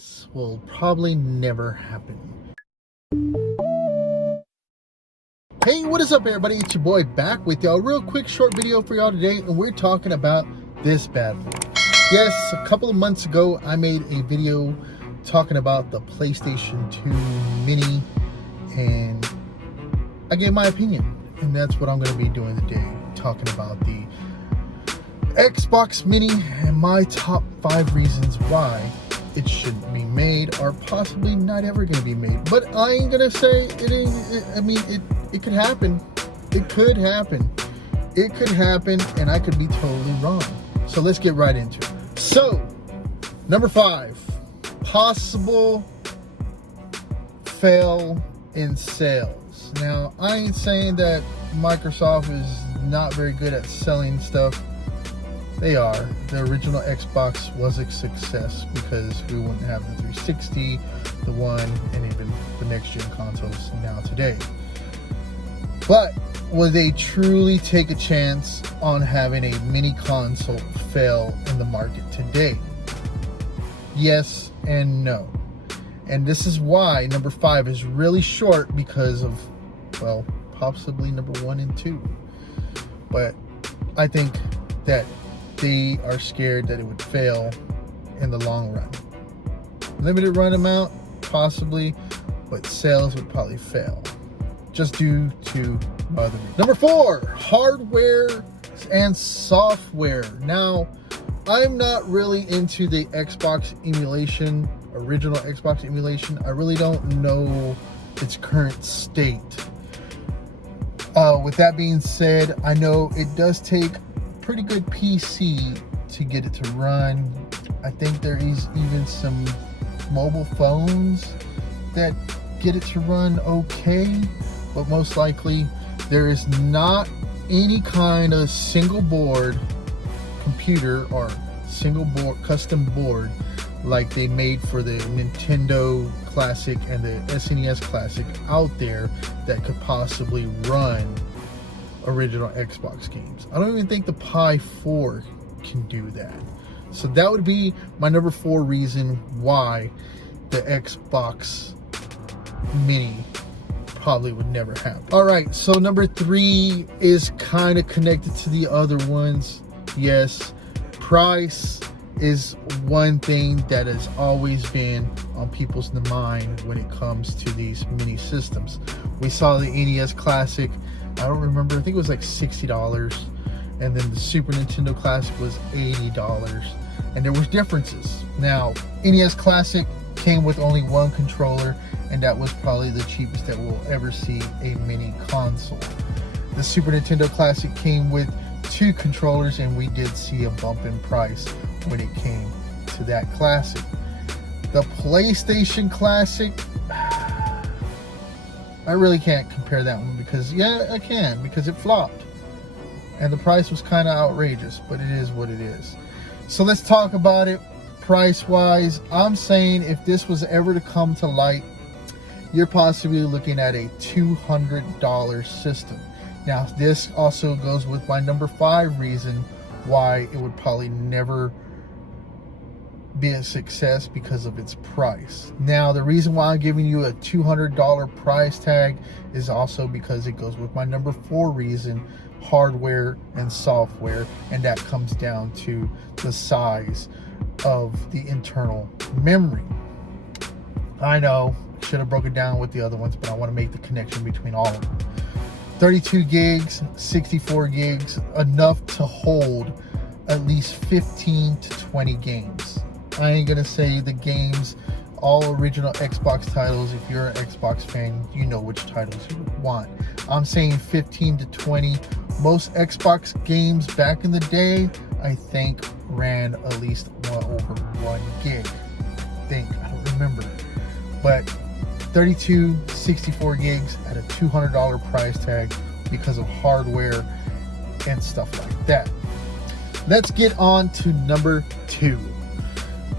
This will probably never happen. Hey, what is up everybody? It's your boy back with y'all. Real quick short video for y'all today, and we're talking about this bad boy. Yes, a couple of months ago I made a video talking about the PlayStation 2 Mini, and I gave my opinion, and that's what I'm going to be doing today, talking about the Xbox Mini and my top 5 reasons why it shouldn't be made, or possibly not ever going to be made. But I ain't going to say it ain't. It could happen. It could happen. It could happen, and I could be totally wrong. So let's get right into it. So, number 5, possible fail in sales. Now, I ain't saying that Microsoft is not very good at selling stuff. They are. The original Xbox was a success because we wouldn't have the 360, the One, and even the next gen consoles now today. But will they truly take a chance on having a mini console fail in the market today? Yes and no. And this is why number 5 is really short, because of, well, possibly number 1 and 2. But I think that they are scared that it would fail in the long run. Limited run amount, possibly, but sales would probably fail, just due to other reasons. Number 4, hardware and software. Now, I'm not really into the Xbox emulation, original Xbox emulation. I really don't know its current state. With that being said, I know it does take pretty good PC to get it to run. I think there is even some mobile phones that get it to run okay, but most likely there is not any kind of single board computer or single board custom board like they made for the Nintendo Classic and the SNES Classic out there that could possibly run original Xbox games. I don't even think the Pi 4 can do that. So that would be my number 4 reason why the Xbox Mini probably would never happen. Alright, so number 3 is kind of connected to the other ones. Yes, price is one thing that has always been on people's mind when it comes to these mini systems. We saw the NES Classic, I don't remember, I think it was like $60, and then the Super Nintendo Classic was $80, and there was differences. Now, NES Classic came with only one controller, and that was probably the cheapest that we'll ever see a mini console. The Super Nintendo Classic came with 2 controllers, and we did see a bump in price when it came to that Classic. The PlayStation Classic, I really can't compare that one, because yeah, I can, because it flopped and the price was kind of outrageous, but it is what it is. So let's talk about it price wise. I'm saying if this was ever to come to light, you're possibly looking at a $200 system. Now, this also goes with my number 5 reason why it would probably never be a success, because of its price. Now, the reason why I'm giving you a $200 price tag is also because it goes with my number 4 reason, hardware and software, and that comes down to the size of the internal memory. I know, should have broken down with the other ones, but I want to make the connection between all of them. 32 gigs, 64 gigs, enough to hold at least 15 to 20 games. I ain't gonna say the games, all original Xbox titles. If you're an Xbox fan, you know which titles you would want. I'm saying 15 to 20. Most Xbox games back in the day, I think, ran at least over 1 gig. I don't remember. But 32, 64 gigs at a $200 price tag because of hardware and stuff like that. Let's get on to number 2.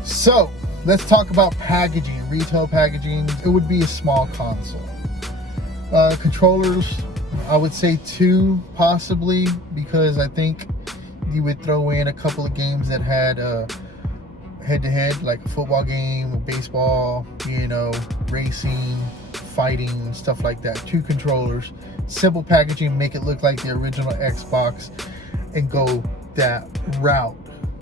So let's talk about packaging, retail packaging. It would be a small console. Controllers, I would say 2 possibly, because I think you would throw in a couple of games that had head-to-head, like a football game, baseball, racing, fighting, stuff like that. 2 controllers, simple packaging, make it look like the original Xbox, and go that route.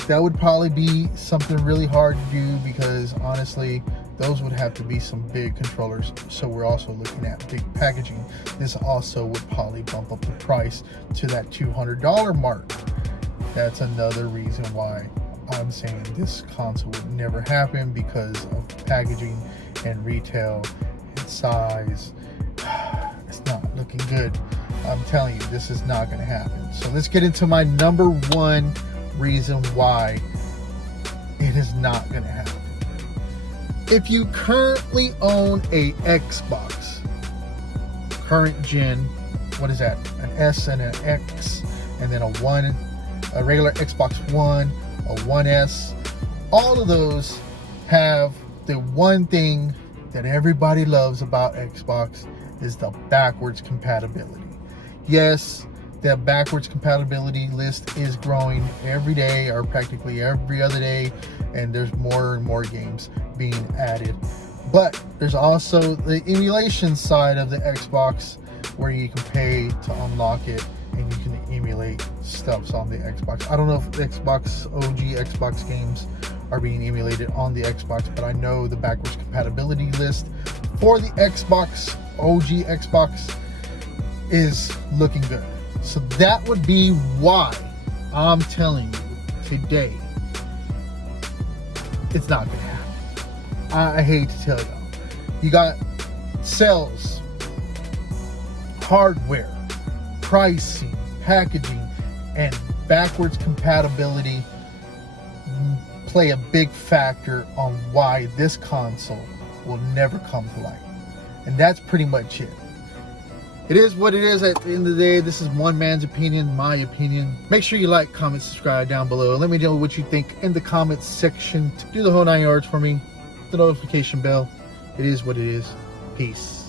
That would probably be something really hard to do, because honestly, those would have to be some big controllers. So we're also looking at big packaging. This also would probably bump up the price to that $200 mark. That's another reason why I'm saying this console would never happen, because of packaging and retail and size. It's not looking good. I'm telling you, this is not going to happen. So let's get into my number 1 reason why it is not going to happen. If you currently own a Xbox, current gen, what is that? An S and an X, and then a regular Xbox One, a One S. All of those have the one thing that everybody loves about Xbox, is the backwards compatibility. Yes, the backwards compatibility list is growing every day, or practically every other day, and there's more and more games being added. But there's also the emulation side of the Xbox, where you can pay to unlock it and you can emulate stuffs on the Xbox. I don't know if the OG Xbox games are being emulated on the Xbox, but I know the backwards compatibility list for the OG Xbox is looking good. So that would be why I'm telling you today, it's not gonna happen. I hate to tell y'all. You got sales, hardware, pricing, packaging, and backwards compatibility play a big factor on why this console will never come to light. And that's pretty much it. It is what it is. At the end of the day, this is one man's opinion, my opinion. Make sure you like, comment, subscribe down below. Let me know what you think in the comments section. Do the whole 9 yards for me. The notification bell. It is what it is. Peace.